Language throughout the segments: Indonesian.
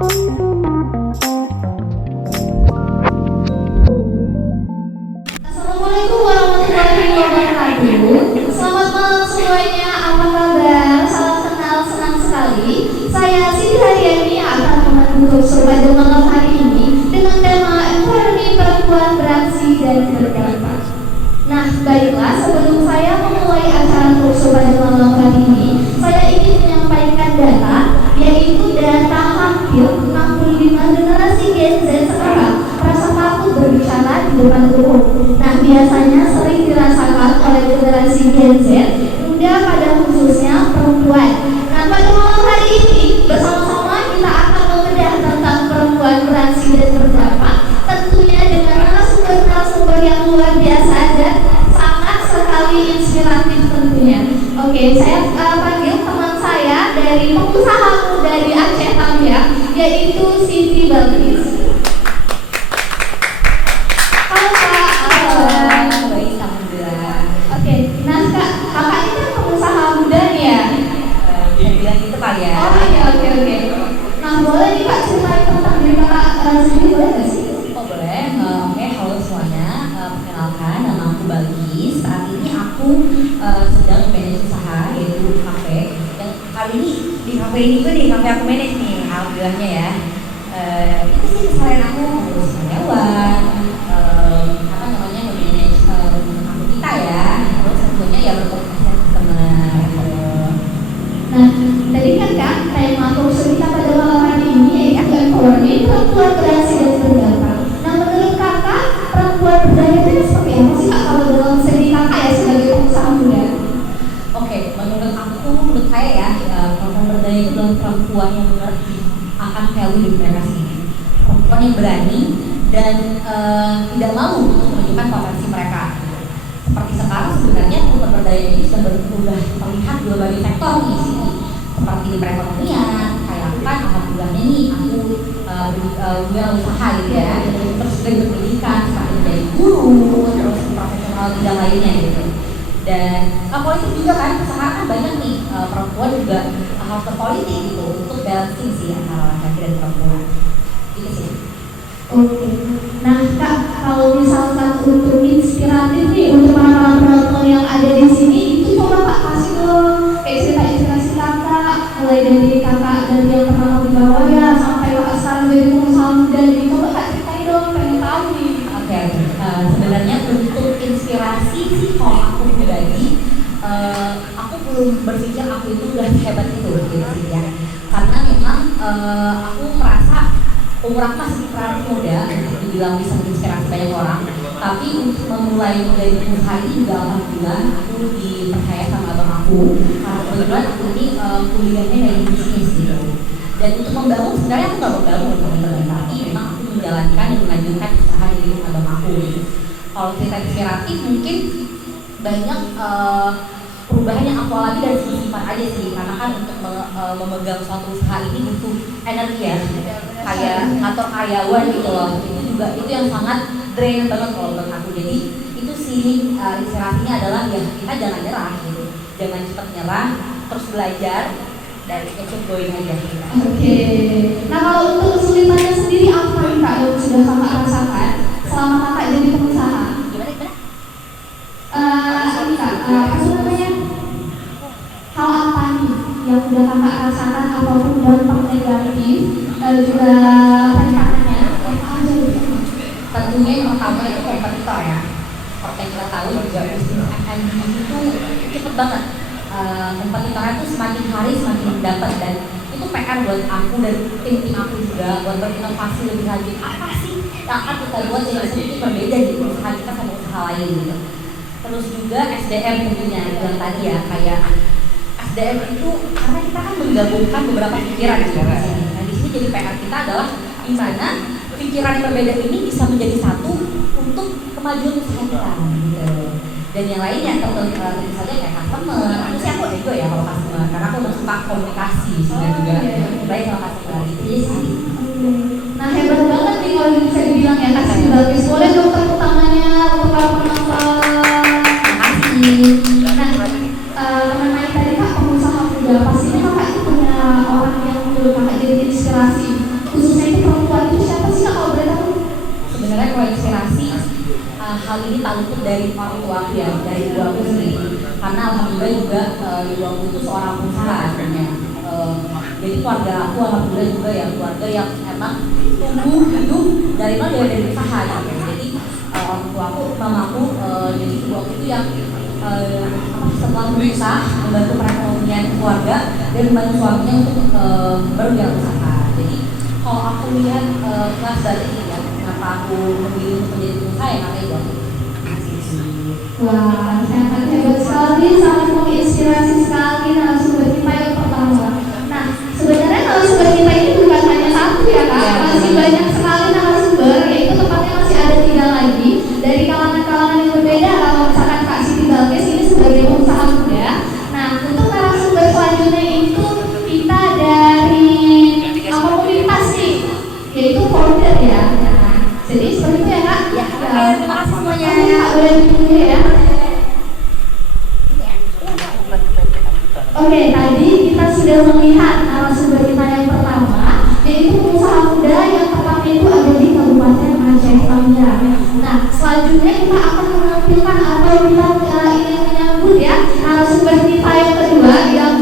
Assalamualaikum warahmatullahi wabarakatuh. Selamat malam semuanya, apa kabar? Salam kenal, senang sekali. Saya Siti Haryani akan memandu pada malam hari ini dengan tema Ekonomi Perempuan Beraksi dan Berdampak. Nah, baiklah, sebelum saya memulai acara talkshow pada malam hari ini, saya ingin menyampaikan data, yaitu data hampir 65 generasi Gen Z sekarang merasa takut berbicara di depan umum. Nah, biasanya sering dirasakan oleh generasi Gen Z, muda pada khususnya perempuan. Nah, pada malam hari ini bersama-sama kita akan membedah tentang perempuan beraksi dan berdampak, tentunya dengan narasumber yang luar biasa dan sangat sekali inspiratif tentunya. Oke, saya panggil teman saya dari pengusaha muda di Aceh Tamiang, yaitu Siti Balkis. Halo Kak. Halo, baik, alhamdulillah. Oke, nah kakak ini kan pengusaha muda nih ya? Bisa bilang gitu kali ya. Oh iya, oke. Nah, boleh nih Kak ceritain tentang diri kakak sendiri, boleh nggak sih? Oh boleh. Oke, halo semuanya. Perkenalkan, nama aku Balkis. Saat ini aku sedang manage usaha, yaitu kafe. Yang kali ini di kafe ini tuh di kafe aku manage nih, alhamdulillahnya ya. Itu sih keseharian aku ngurus karyawan, apa namanya, nge-manage aku kita ya. Terus tentunya ya berkomunikasi sama teman. Nah, tadi kan Kak, tema talkshow kita pada malam hari ini yaitu Ekonomi Perempuan Beraksi dan Berdampak. Nah, menurut kakak, perempuan berdaya itu seperti apa sih Kak kalau dalam segi kakak ya sebagai pengusaha muda? Oke, menurut saya ya, perempuan berdaya itu adalah perempuan yang mengerti akan value di mereka sendiri. Perempuan yang berani dan tidak malu untuk menunjukkan potensi mereka. Seperti sekarang sebenarnya perempuan berdaya ini sudah terlihat di berbagai sektor nih, seperti di perekonomian, kayak aku kan alhamdulillahnya nih aku punya usaha gitu ya, terus juga di pendidikan seperti menjadi guru, terus profesional bidang lainnya gitu. Dan politik juga kan, sekarang kan banyak nih perempuan juga harus berpolitik gitu untuk balancing sih antara laki-laki dan perempuan. Itu sih. Oke. Nah Kak, kalau misalkan untuk inspiratif nih untuk para penonton yang ada di sini, itu coba Kak kasih dong kayak cerita inspirasi kakak, mulai dari kakak dari yang pertama di bawah ya sampai kakak sekarang jadi pengusaha muda. Jadi coba Kak ceritain dong, pengen tahu nih. Oke. Sebenarnya untuk inspirasi sih kalau aku pribadi, aku belum berpikir aku itu udah hebat itu gitu sih ya. Karena memang aku merasa umur aku masih relatif muda untuk dibilang bisa menginspirasi banyak orang. Tapi untuk memulai menjadi pengusaha ini juga alhamdulillah aku dipercaya sama abang aku. Karena kebetulan aku ini kuliahnya dari bisnis gitu. Dan untuk membangun, sebenarnya aku nggak membangun teman-teman, tapi memang aku menjalankan dan melanjutkan usaha di abang aku. Kalau cerita inspiratif mungkin banyak perubahan yang aku alami dari segi sifat aja sih, karena kan untuk memegang suatu usaha ini butuh energi ya, kayak ngatur karyawan gitu loh. Itu yang sangat drain banget kalau menurut aku. Jadi itu sih inspirasinya adalah ya kita jangan nyerah gitu, jangan cepat nyerah, terus belajar dan keep going aja. Oke. Nah kalau untuk kesulitannya sendiri apa nih Kak yang sudah kakak rasakan selama kakak jadi pengusaha? Gimana? Ini Kak, apa sih namanya? Hal apa nih yang sudah kakak rasakan apapun dampak negatif juga rencananya apa aja gitu? Tentunya yang pertama itu kompetitor ya. Seperti yang kita tahu juga bisnis F&B itu cepet banget. Kompetitornya tuh semakin hari semakin dapat, dan itu PR buat aku dan tim aku juga buat berinovasi lebih lanjut. Apa sih yang akan kita buat yang sedikit berbeda di usaha kita sama usaha lain gitu. Terus juga SDM tentunya yang tadi ya, kayak SDM itu karena kita kan menggabungkan beberapa pikiran gitu di sini. Nah di sini jadi PR kita adalah gimana pikiran yang berbeda ini bisa menjadi satu untuk kemajuan usaha kita gitu. Dan yang lainnya tentu saja kayak customer. Aku sih aku ego ya kalau customer, karena aku suka komunikasi sebenarnya juga baik sama customer itu sih. Nah hebat banget nih kalau bisa dibilang ya Kak Siti Balkis. Boleh dong tepuk tangannya untuk para penonton. Makasih. Nah mengenai tadi Kak pengusaha muda, pastinya Kakak itu punya orang yang menurut Kakak jadi inspirasi. hal ini tak luput dari orang tua aku ya, dari ibu aku sendiri. Karena alhamdulillah juga ibu aku itu seorang pengusaha aslinya. Jadi keluarga aku alhamdulillah juga ya keluarga yang emang tumbuh hidup dari nol dari usaha gitu. Jadi orang tua aku, mamaku, jadi ibu aku itu yang setelah berusaha membantu perekonomian keluarga dan membantu suaminya untuk berwirausaha usaha. Jadi kalau aku lihat kelas dari ini ya, kenapa aku memilih untuk menjadi pengusaha ya karena ibu aku. Wah, sangat hebat sekali, sangat menginspirasi sekali narasumber kita yang pertama. Nah, sebenarnya narasumber kita ini bukan hanya satu ya Kak, masih banyak sekali narasumber, yaitu tepatnya masih ada 3 lagi dari kalangan-kalangan yang berbeda. Kalau misalkan Kak Siti Balkis ini sebagai pengusaha muda. Nah, untuk narasumber selanjutnya itu kita dari komunitas nih, yaitu founder ya. Nah, jadi seperti itu ya Kak. Ya, terima kasih semuanya. Kak boleh ditunggu ya. Oke, tadi kita sudah melihat narasumber kita yang pertama, yaitu pengusaha muda yang pertama itu ada di Kabupaten Aceh Tamiang. Nah, selanjutnya kita akan menampilkan atau kita ingin menyambut ya narasumber kita yang kedua yang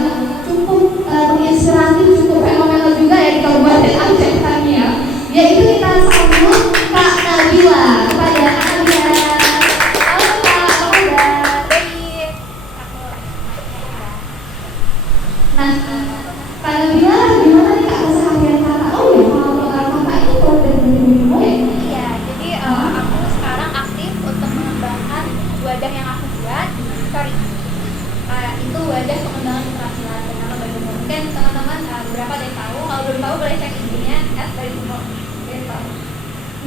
cukup menginspirasi, cukup fenomenal juga ya di Kabupaten Aceh Tamiang, yaitu kita sambut Kak Nabila. Kepada Kak Nabila. Halo Kak, apa kabar? Baik. Nah, Kak Nabila, gimana nih Kak keseharian Kakak? Oh ya, kalau Kakak itu founder dari Bumbu ya? Iya, jadi aku sekarang aktif untuk mengembangkan wadah yang aku buat. Itu wadah pengembangan keterampilan bernama Badumo. Mungkin teman-teman beberapa ada yang tahu. Kalau belum tahu boleh cek IG-nya @badumo.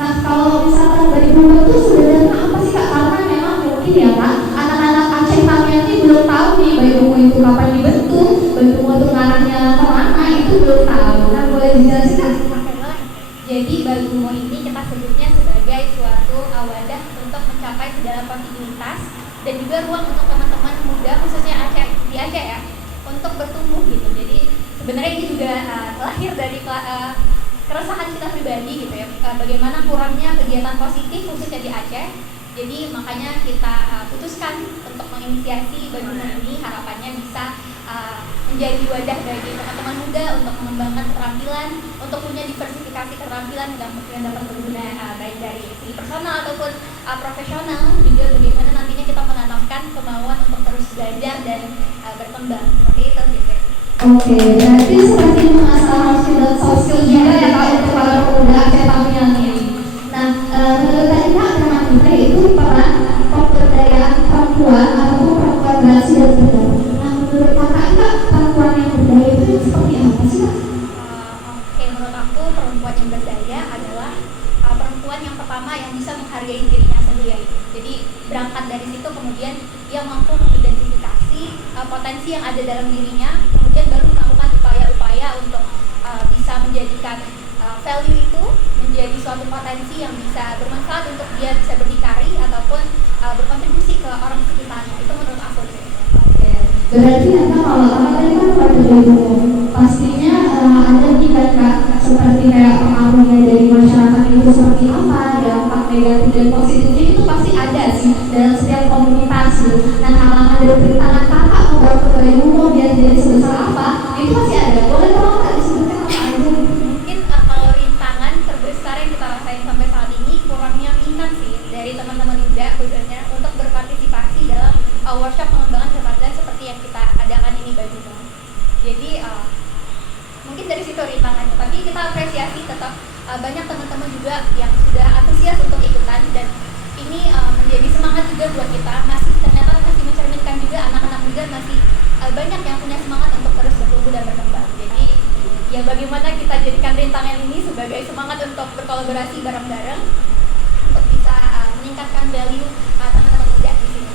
Nah, kalau misalkan dari Bumbu itu sebenarnya apa sih Kak? Karena memang mungkin ya Kak, anak-anak Aceh Tamiang ini belum tahu nih Bumbu itu kapan dibentuk, Bumbu itu ngarahnya kemana, itu belum tahu. Nah, boleh dijelasin Kak? Jadi Badumo ini kita sebutnya sebagai suatu wadah untuk mencapai segala kontinuitas dan juga ruang untuk teman-teman muda khususnya di Aceh ya untuk bertumbuh gitu. Jadi sebenarnya ini juga lahir dari keresahan kita pribadi gitu ya, bagaimana kurangnya kegiatan positif khususnya di Aceh. Jadi makanya kita putuskan untuk menginisiasi Badumo ini, harapannya bisa menjadi wadah bagi teman-teman muda untuk mengembangkan keterampilan, untuk punya diversifikasi keterampilan yang dapat berguna baik dari segi personal ataupun profesional, juga bagaimana nantinya kita menanamkan kemauan untuk terus belajar dan berkembang. Seperti itu gitu. Oke, berarti seperti mengasah hard skill dan soft skill juga ya Kak untuk para pemuda Aceh Tamiang ini. Nah, menurut tadi Kak, tema kita itu peran pemberdayaan perempuan atau perempuan berhasil dan berdaya. Nah, menurut Kakak Kak, perempuan yang berdaya itu seperti apa sih Kak? Oke, menurut aku perempuan yang berdaya adalah perempuan yang pertama yang bisa menghargai dirinya sendiri. Jadi berangkat dari situ kemudian dia mampu mengidentifikasi potensi yang ada dalam dirinya, kemudian baru melakukan upaya-upaya untuk bisa menjadikan value itu menjadi suatu potensi yang bisa bermanfaat untuk dia bisa berdikari ataupun berkontribusi ke orang sekitarnya. Itu menurut aku sih. Oke, berarti Kakak kalau Kakak tadi kan pada Bumbu, pastinya ada nih kan Kak, seperti kayak pengaruhnya dari masyarakat itu seperti apa, dampak negatif dan positifnya itu pasti ada sih dalam setiap komunitas gitu. Nah, halangan dari perintangan Kakak membawa ke Bumbu biar jadi sebesar apa, itu pasti ada. Boleh tolong Kak disebutkan apa aja? Mungkin kalau rintangan terbesar yang kita rasain sampai saat ini kurangnya minat sih dari teman-teman muda khususnya untuk berpartisipasi dalam workshop pengembangan keterampilan seperti yang kita adakan ini Badumo. Jadi mungkin dari situ rintangannya, tapi kita apresiasi tetap banyak teman-teman juga yang sudah antusias untuk ikutan dan ini menjadi semangat juga buat kita. Ternyata masih mencerminkan juga anak-anak muda masih banyak yang punya semangat untuk terus bertumbuh dan berkembang. Jadi ya bagaimana kita jadikan rintangan ini sebagai semangat untuk berkolaborasi bareng-bareng untuk bisa meningkatkan value teman-teman muda di sini.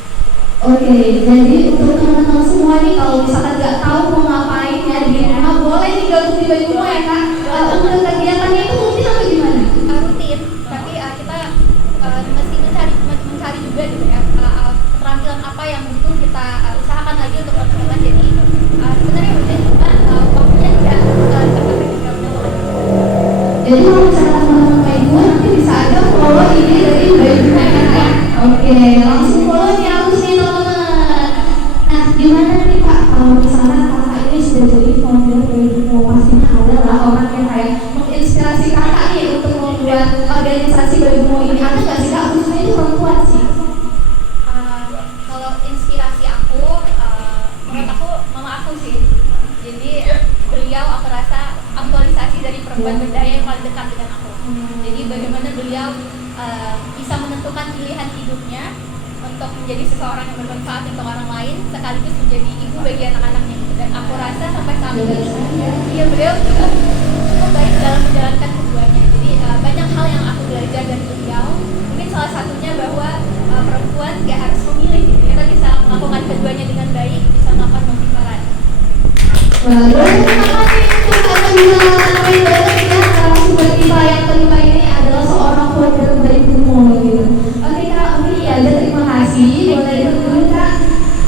Oke, jadi untuk teman-teman semua nih kalau misalkan nggak tahu mau ngapain ya di rumah, boleh nih gabung di Bumbu ya Kak. Untuk kegiatannya itu mungkin atau gimana? Rutin, tapi kita mesti mencari juga gitu ya keterampilan apa yang butuh kita usahakan lagi untuk perkembangan. Jadi sebenarnya udah cuma waktunya tidak terpakai juga udah. Jadi kalau misalkan teman-teman kayak gue nanti bisa aja follow ini dari Bumbu ya Kak. Oke, langsung follow nih harus nih teman-teman. Nah, gimana nih Kak kalau misalnya kakak ini sudah jadi founder dari Bimo, pastinya ada lah orang yang kayak menginspirasi kakak nih untuk membuat organisasi Bimo ini. Ada nggak sih Kak, khususnya itu perempuan sih? Kalau inspirasi aku, menurut aku mama aku sih. Jadi beliau aku rasa aktualisasi dari perempuan berdaya yang paling dekat dengan aku. Jadi bagaimana beliau bisa menentukan pilihan hidupnya untuk menjadi seseorang yang bermanfaat untuk orang lain, sekaligus menjadi ibu bagi anak-anaknya. Dan aku rasa sampai saat ini, beliau juga cukup baik dalam menjalankan keduanya. Jadi banyak hal yang aku belajar dari beliau. Mungkin salah satunya bahwa perempuan gak harus memilih, kita bisa melakukan keduanya dengan baik, bisa melakukan multiperan. Wah, terima kasih untuk Anda bisa mengetahui banget ya narasumber kita yang kelima ini adalah seorang founder dari Bimo gitu. Oke Kak, ya terima kasih. Boleh dulu Kak.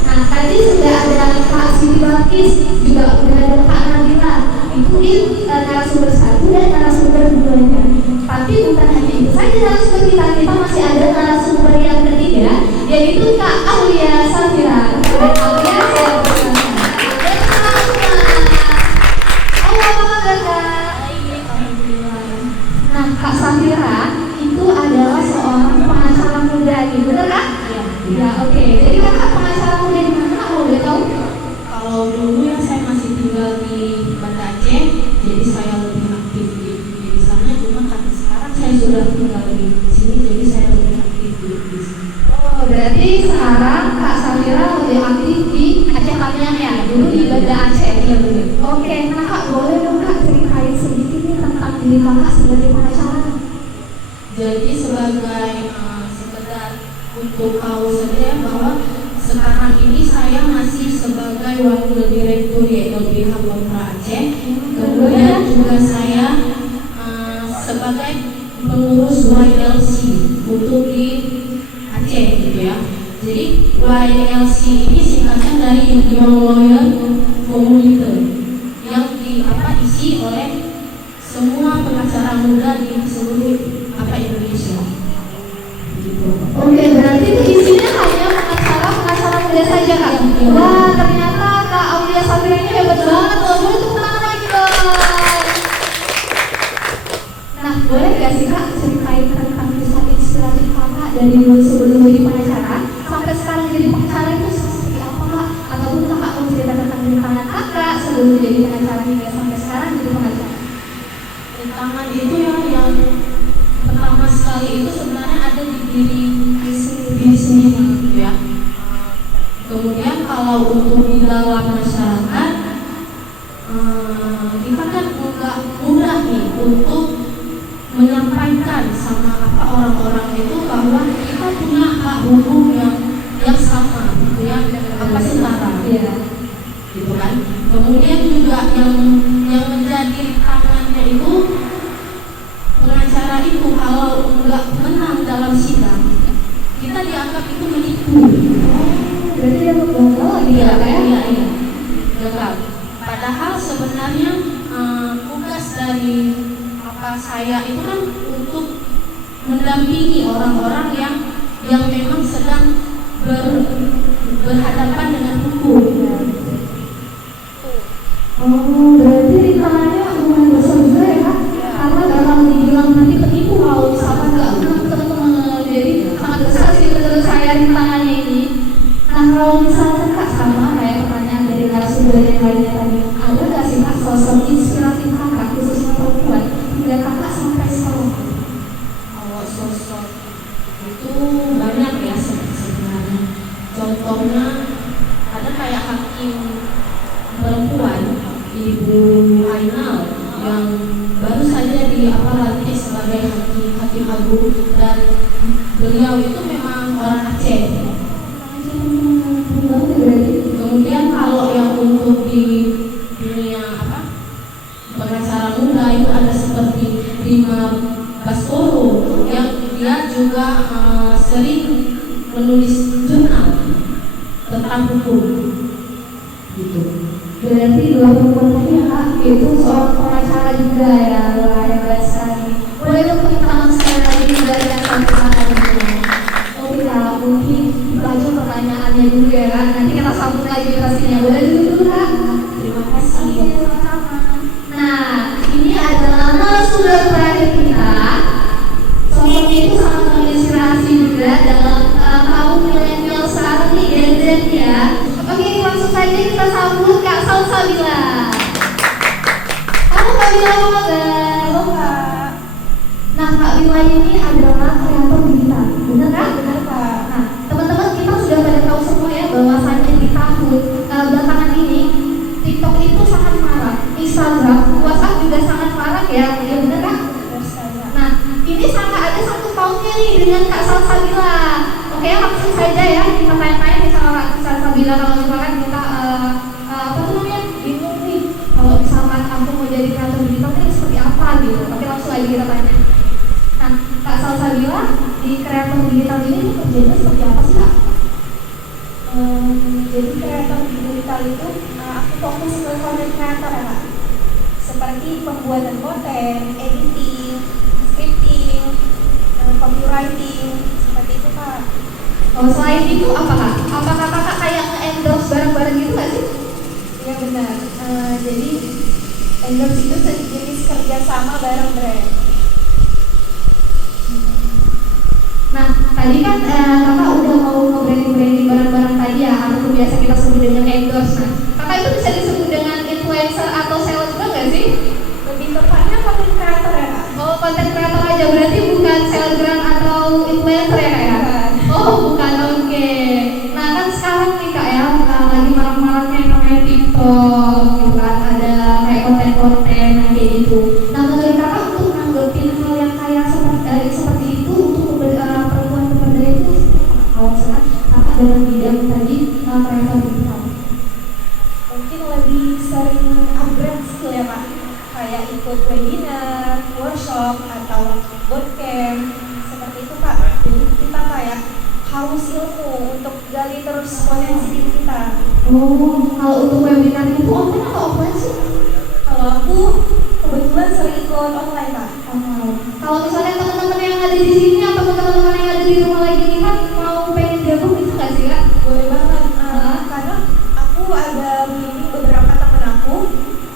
Nah, tadi sudah ada Kak Siti Bakis, juga sudah ada Kak Nabila. Itu di narasumber 1 dan narasumber 2-nya. Tapi bukan hanya itu saja narasumber kita masih ada narasumber yang ketiga, yaitu Kak Aulia Safira. Dan Aulia saya Nah, Kak Safira itu adalah seorang pengacara muda nih, bener Kak? Iya. Ya, oke. Jadi Kakak pengacara muda di mana? Kalau boleh tahu? Kalau dulu ya saya masih tinggal di Banda Aceh, jadi saya lebih aktif di sana. Cuma karena sekarang saya sudah tinggal di sini, jadi saya lebih aktif di sini. Oh, berarti sekarang Kak Safira lebih aktif di Aceh Kamiang ya? Dulu di Banda Aceh. Iya benar. Oke, nah Kak boleh dong Kak ceritain sedikit nih tentang diri Kakak sebagai pengacara. Jadi sebagai sekedar untuk tahu saja bahwa sekarang ini saya masih sebagai wakil direktur YLBH Bapra Aceh. Kemudian juga saya sebagai pengurus YLC untuk di Aceh gitu ya. Jadi YLC ini singkatan dari Young Lawyer Community yang diisi oleh semua pengacara muda di seluruh Indonesia. Gitu. Oke, berarti itu isinya hanya pengacara muda saja Kak? Wah, ternyata Kak Aulia Safira ini hebat banget loh. Boleh tepuk tangan lagi dong. Nah, boleh gak sih Kak ceritain tentang kisah inspirasi Kakak dari sebelum jadi pengacara sampai sekarang jadi pengacara itu seperti apa Kak? Ataupun Kakak mau cerita tentang rintangan Kakak sebelum jadi pengacara hingga sampai sekarang jadi pengacara? Rintangan itu ya yang pertama sekali itu sebenarnya ada di diri sendiri gitu ya. Kemudian kalau untuk di dalam masyarakat kita kan nggak mudah nih untuk menyampaikan sama orang-orang itu bahwa kita punya hak hukum yang sama gitu ya, setara. Iya. Gitu kan. Kemudian juga yang menjadi rintangannya itu pengacara itu kalau nggak menang dalam sidang kita dianggap itu menipu. Berarti dia berbongkar lagi ya Kak ya? Iya. Gagal. Padahal sebenarnya tugas dari saya itu kan untuk mendampingi orang-orang yang memang sedang berhadapan dengan hukum. Oh, berarti rintangannya lumayan besar juga ya Kak? Karena bakal dibilang nanti penipu kalau misalkan nggak menang teman-teman. Jadi sangat besar sih menurut saya rintangannya ini. Nah, kalau misalkan Kak sama kayak pertanyaan dari narasumber yang lainnya tadi, ada nggak sih Kak sosok inspiratif Kakak khususnya perempuan hingga Kakak sampai sekarang? Kalau sosok itu banyak ya sebenarnya. Contohnya ada kayak hakim perempuan Ibu Ainal yang baru saja dilantik sebagai hakim agung, dan beliau itu memang orang Aceh. Kemudian kalau yang untuk di dunia pengacara muda itu ada seperti Rima Baskoro yang dia juga sering menulis jurnal tentang hukum gitu. Berarti dua perempuan tadi ya Kak, itu seorang pengacara juga ya, luar hebat sekali. Boleh dong tepuk tangan sekali lagi dari yang satu Kakak. Oke Kak. narasumber terakhir kita, sosoknya itu sangat menginspirasi juga dalam kaum milenial sekarang nih, Gen Z ya. Oke, langsung saja kita sambut Kak Salsabila. Halo Kak Bila, apa kabar? Halo Kak. Nah, Kak Bila ini adalah kreator digital, benar kan? Benar Kak. Nah, teman-teman kita sudah pada tahu semua ya bahwasannya di tahun belakangan ini TikTok itu sangat marak, Instagram, WhatsApp juga sangat marak ya, ya benar kan? Benar sekali. Nah, ini sangat ada satu pautnya nih dengan Kak Salsabila. Oke, langsung saja ya kita tanya-tanya nih sama Kak Salsabila kalau misalkan kita apa namanya bingung nih kalau misalkan aku mau jadi kreator digital ini seperti apa gitu. Oke, langsung aja kita tanya. Nah, Kak Salsabila di kreator digital ini kerjanya seperti apa sih Kak? Jadi kreator digital itu aku fokus ke konten kreator ya Kak. Seperti pembuatan konten, editing, scripting, copywriting, seperti itu Kak. Oh, selain itu apa Kak? Apakah Kakak kayak nge-endorse barang-barang gitu nggak sih? Iya benar. Jadi endorse itu sejenis kerjasama bareng brand. Nah, tadi kan Kakak udah mau nge-branding barang-barang tadi ya, atau biasa kita sebut dengan endorse. Nah, Kakak itu bisa disebut dengan influencer atau selebgram nggak sih? Lebih tepatnya konten kreator ya Kak. Oh, konten kreator aja, berarti bukan selebgram atau influencer ya Kak ya? Bukan. Oh, bukan, oke. Nah, kan sekarang nih Kak ya, lagi marak-maraknya yang namanya TikTok gitu kan, ada kayak konten-konten yang kayak gitu. Nah, menurut Kakak untuk nanggepin hal yang kayak seperti itu untuk perempuan pemberdayaan itu kalau misalkan Kakak dalam bidang tadi kreator digital? Mungkin lebih sering upgrade skill ya Pak. Kayak ikut webinar, workshop, atau bootcamp seperti itu Kak. Jadi kita kayak haus ilmu untuk gali terus potensi diri kita. Oh, kalau untuk webinar itu online atau offline sih? Kalau aku kebetulan sering ikut online Kak. Online. Kalau misalnya teman-teman yang ada di sini atau teman-teman yang ada di rumah lagi nih kan mau pengen gabung itu nggak sih Kak? Boleh banget. Karena aku ada bimbing beberapa temen aku,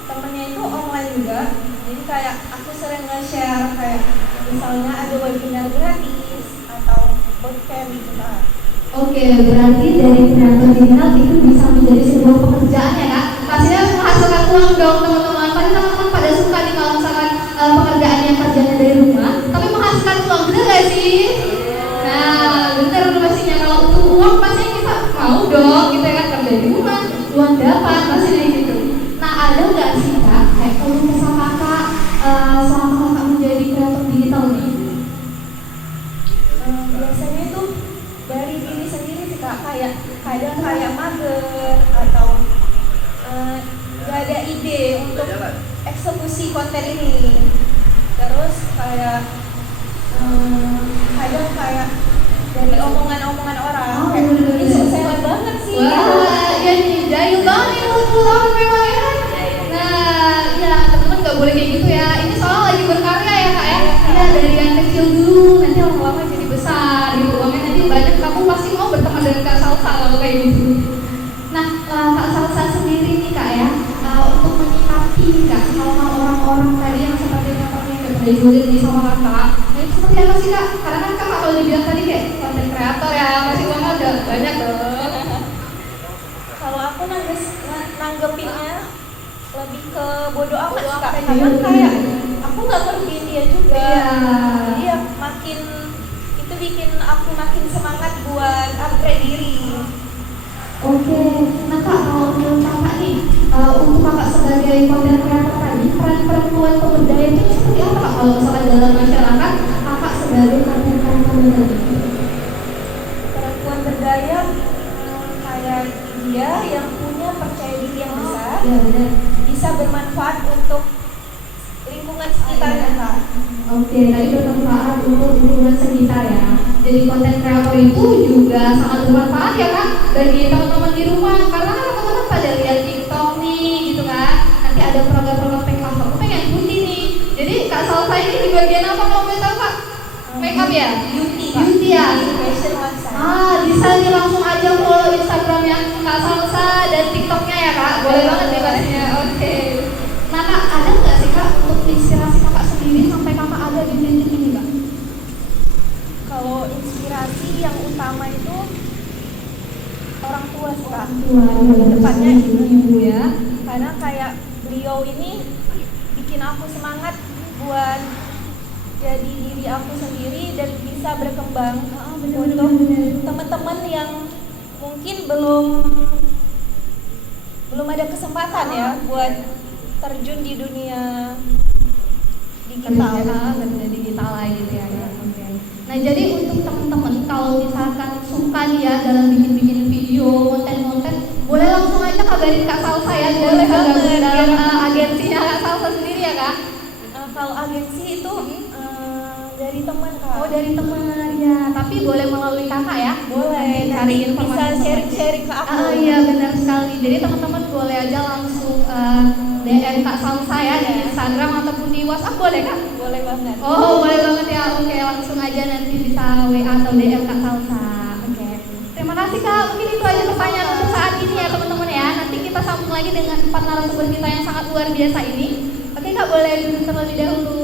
temennya itu online juga. Jadi kayak aku sering nge-share kayak misalnya ada webinar gratis atau bootcamp gitu Kak. Oke, berarti dari kreator digital itu bisa menjadi sebuah pekerjaan ya Kak? Pastinya menghasilkan uang dong teman-teman. Pasti teman-teman pada suka nih kalau misalkan pekerjaan yang kerjanya dari rumah, tapi menghasilkan uang, bener gak sih? Nah, bener pastinya kalau untuk uang pasti kita mau dong, kita kan kerja di rumah, uang dapat pastinya gitu. Nah, ada nggak sih Kak kayak kalau kesah Kakak selama Kakak menjadi kreator digital nih? Biasanya itu dari diri sendiri sih Kak, kayak kadang kayak mager atau gak ada ide untuk eksekusi konten ini. Terus kayak kadang kayak dari omongan-omongan orang kayak ini sukses banget sih. Wah, ya nih, jahil banget nih mulut memang ya. Nah, ya teman-teman nggak boleh kayak gitu ya. Ini soal lagi berkarya ya Kak ya. Ya dari yang kecil dulu, nanti lama-lama jadi besar gitu. Makanya nanti banyak kamu pasti mau berteman dengan Kak Salsa kalau kayak gitu. Nah, Kak Salsa sendiri nih Kak ya, untuk menyikapi Kak kalau orang-orang tadi yang seperti julid nih sama Kakak, nah itu seperti apa sih Kak? Karena kan Kakak kalau dibilang tadi kayak konten kreator ya, masih uangnya udah banyak dong. Kalau aku nanggepinnya lebih ke bodo amat sih Kak. Iya, Karena kayak aku nggak ngertiin dia juga. Iya. Jadi ya makin itu bikin aku makin semangat buat upgrade diri. Oke, nah Kak kalau menurut Kakak nih, untuk Kakak sebagai konten kreator tadi, peran perempuan pemberdayaan itu seperti apa Kak? Kalau misalkan dalam masyarakat, Kakak sebagai konten kreator tadi? Perempuan berdaya kayak dia yang punya percaya diri yang besar, Ya benar. bisa bermanfaat untuk lingkungan sekitarnya Kak. Oke, tadi bermanfaat untuk lingkungan sekitar ya. Jadi konten kreator itu juga sangat bermanfaat ya Kak bagi teman-teman di rumah, karena kan teman-teman pada lihat TikTok nih gitu kan. Nanti ada program-program make up, aku pengen putih nih. Jadi Kak Salsa ini di bagian apa kalau boleh tahu Kak? Make up ya? Beauty Beauty ya? Fashion one side. Bisa nih langsung aja follow Instagramnya Kak Salsa dan TikToknya ya Kak. Boleh banget nih pastinya. Oke. Nah Kak, ada nggak sih Kak untuk inspirasi Kakak sendiri sama kakak ada di titik ini kak? Kalau inspirasi yang utama itu orang tua sih kak. Tepatnya ibu ya, karena kayak beliau ini bikin aku semangat buat jadi diri aku sendiri dan bisa berkembang. Untuk teman-teman yang mungkin belum ada kesempatan ya buat terjun di dunia digital lah gitu ya. Oke. Nah jadi untuk teman-teman kalau misalkan suka nih ya dalam bikin video konten-konten, boleh langsung aja kabarin Kak Salsa ya. Boleh banget. Dalam agensinya Kak Salsa sendiri ya Kak. Kalau agensi itu dari teman kak. Oh dari teman ya, tapi boleh melalui kakak ya. Boleh. Cari Nanti informasi. bisa sharing-sharing ke aku. Iya benar sekali. Jadi teman-teman boleh aja langsung DM Kak Salsa ya di Instagram ataupun di WhatsApp, boleh Kak? Boleh banget. Oh boleh banget ya. Oke langsung aja nanti bisa WA atau DM Kak Salsa. Oke. Terima kasih Kak. Mungkin itu aja pertanyaan untuk saat ini ya teman-teman ya. Nanti kita sambung lagi dengan 4 narasumber kita yang sangat luar biasa ini. Oke Kak, boleh duduk terlebih dahulu.